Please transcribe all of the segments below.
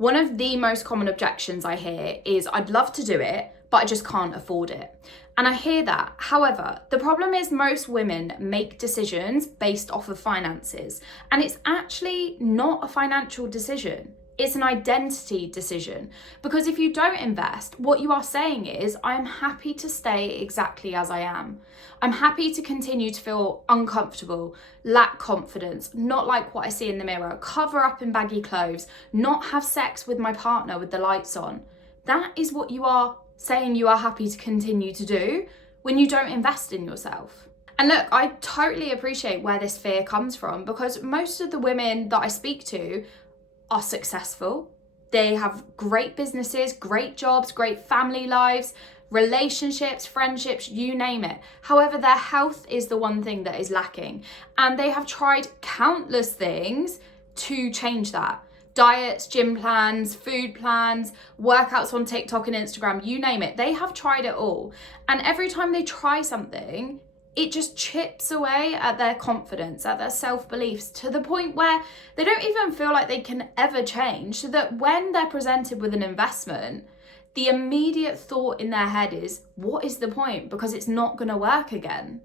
One of the most common objections I hear is, I'd love to do it, but I just can't afford it. And I hear that. However, the problem is most women make decisions based off of finances, and it's actually not a financial decision. It's an identity decision, because if you don't invest, what you are saying is, I am happy to stay exactly as I am. I'm happy to continue to feel uncomfortable, lack confidence, not like what I see in the mirror, cover up in baggy clothes, not have sex with my partner with the lights on. That is what you are saying you are happy to continue to do when you don't invest in yourself. And look, I totally appreciate where this fear comes from, because most of the women that I speak to are successful. They have great businesses, great jobs, great family lives, relationships, friendships, you name it. However, their health is the one thing that is lacking. And they have tried countless things to change that. Diets, gym plans, food plans, workouts on TikTok and Instagram, you name it. They have tried it all. And every time they try something, it just chips away at their confidence, at their self-beliefs, to the point where they don't even feel like they can ever change, so that when they're presented with an investment, the immediate thought in their head is, what is the point? Because it's not going to work again.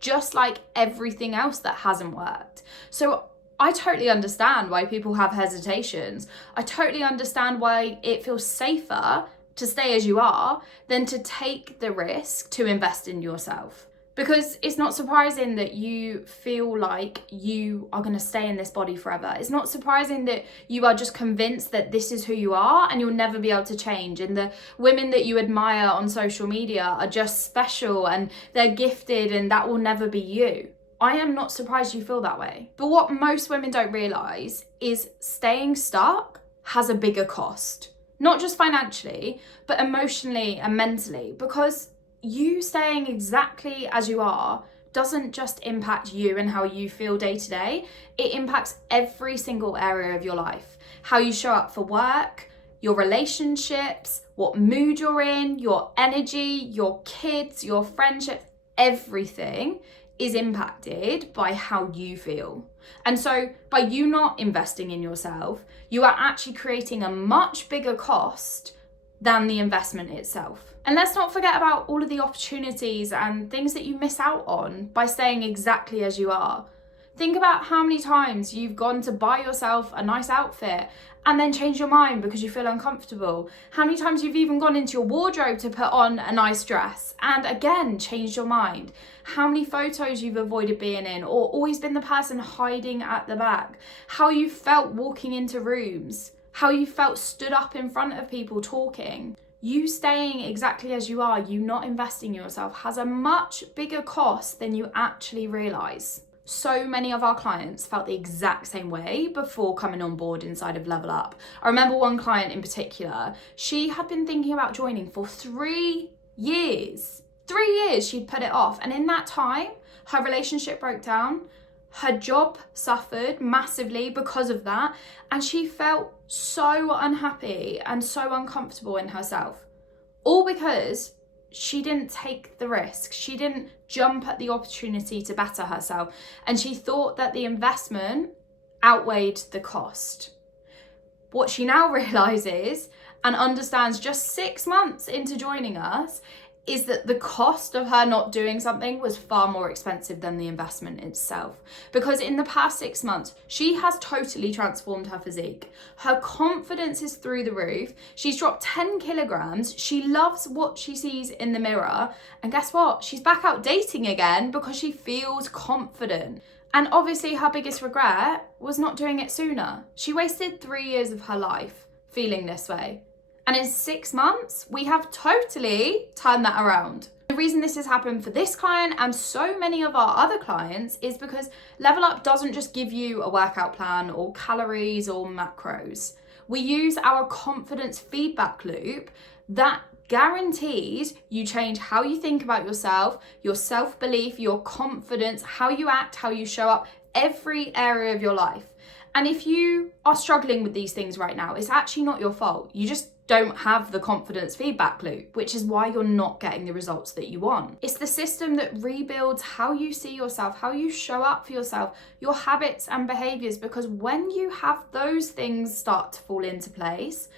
Just like everything else that hasn't worked. So I totally understand why people have hesitations. I totally understand why it feels safer to stay as you are than to take the risk to invest in yourself. Because it's not surprising that you feel like you are going to stay in this body forever. It's not surprising that you are just convinced that this is who you are and you'll never be able to change. And the women that you admire on social media are just special and they're gifted and that will never be you. I am not surprised you feel that way. But what most women don't realise is staying stuck has a bigger cost. Not just financially, but emotionally and mentally. Because you staying exactly as you are doesn't just impact you and how you feel day to day. It impacts every single area of your life. How you show up for work, your relationships, what mood you're in, your energy, your kids, your friendships, everything is impacted by how you feel. And so by you not investing in yourself, you are actually creating a much bigger cost than the investment itself. And let's not forget about all of the opportunities and things that you miss out on by staying exactly as you are. Think about how many times you've gone to buy yourself a nice outfit and then change your mind because you feel uncomfortable. How many times you've even gone into your wardrobe to put on a nice dress and again changed your mind. How many photos you've avoided being in or always been the person hiding at the back. How you felt walking into rooms. How you felt stood up in front of people talking. You staying exactly as you are, you not investing in yourself, has a much bigger cost than you actually realise. So many of our clients felt the exact same way before coming on board inside of Level Up. I remember one client in particular, she had been thinking about joining for 3 years. 3 years she'd put it off, and in that time, her relationship broke down. Her job suffered massively because of that, and she felt so unhappy and so uncomfortable in herself. All because she didn't take the risk. She didn't jump at the opportunity to better herself, and she thought that the investment outweighed the cost. What she now realizes and understands just 6 months into joining us is that the cost of her not doing something was far more expensive than the investment itself. Because in the past 6 months, she has totally transformed her physique. Her confidence is through the roof. She's dropped 10 kilograms. She loves what she sees in the mirror. And guess what? She's back out dating again because she feels confident. And obviously her biggest regret was not doing it sooner. She wasted 3 years of her life feeling this way. And in 6 months, we have totally turned that around. The reason this has happened for this client and so many of our other clients is because Level Up doesn't just give you a workout plan or calories or macros. We use our confidence feedback loop that guarantees you change how you think about yourself, your self-belief, your confidence, how you act, how you show up, every area of your life. And if you are struggling with these things right now, it's actually not your fault. You just don't have the confidence feedback loop, which is why you're not getting the results that you want. It's the system that rebuilds how you see yourself, how you show up for yourself, your habits and behaviors, because when you have those things start to fall into place,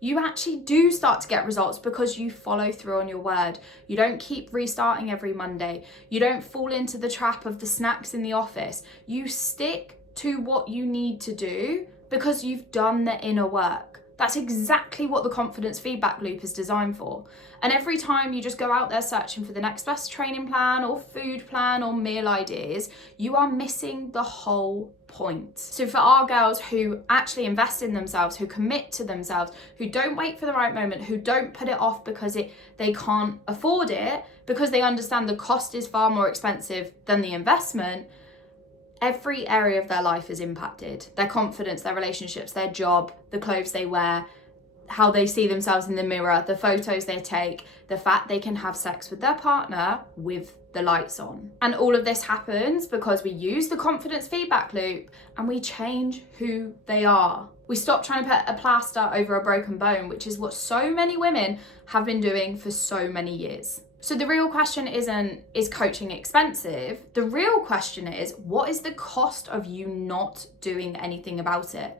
you actually do start to get results because you follow through on your word. You don't keep restarting every Monday. You don't fall into the trap of the snacks in the office. You stick to what you need to do because you've done the inner work. That's exactly what the confidence feedback loop is designed for. And every time you just go out there searching for the next best training plan or food plan or meal ideas, you are missing the whole point. So for our girls who actually invest in themselves, who commit to themselves, who don't wait for the right moment, who don't put it off because they can't afford it, because they understand the cost is far more expensive than the investment, every area of their life is impacted. Their confidence, their relationships, their job, the clothes they wear, how they see themselves in the mirror, the photos they take, the fact they can have sex with their partner with the lights on. And all of this happens because we use the confidence feedback loop and we change who they are. We stop trying to put a plaster over a broken bone, which is what so many women have been doing for so many years. So the real question isn't, is coaching expensive? The real question is, what is the cost of you not doing anything about it?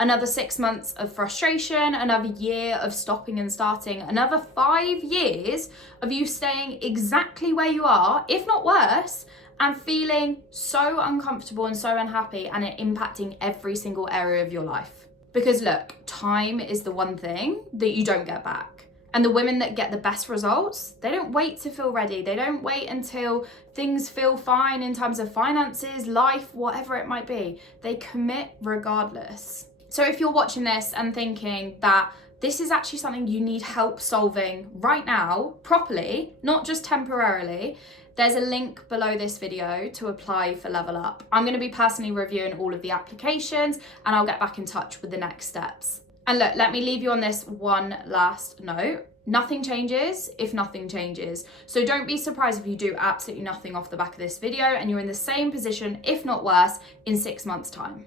Another 6 months of frustration, another year of stopping and starting, another 5 years of you staying exactly where you are, if not worse, and feeling so uncomfortable and so unhappy, and it impacting every single area of your life. Because look, time is the one thing that you don't get back. And the women that get the best results, they don't wait to feel ready. They don't wait until things feel fine in terms of finances, life, whatever it might be. They commit regardless. So if you're watching this and thinking that this is actually something you need help solving right now, properly, not just temporarily, there's a link below this video to apply for Level Up. I'm going to be personally reviewing all of the applications and I'll get back in touch with the next steps. And look, let me leave you on this one last note. Nothing changes if nothing changes. So don't be surprised if you do absolutely nothing off the back of this video and you're in the same position, if not worse, in 6 months' time.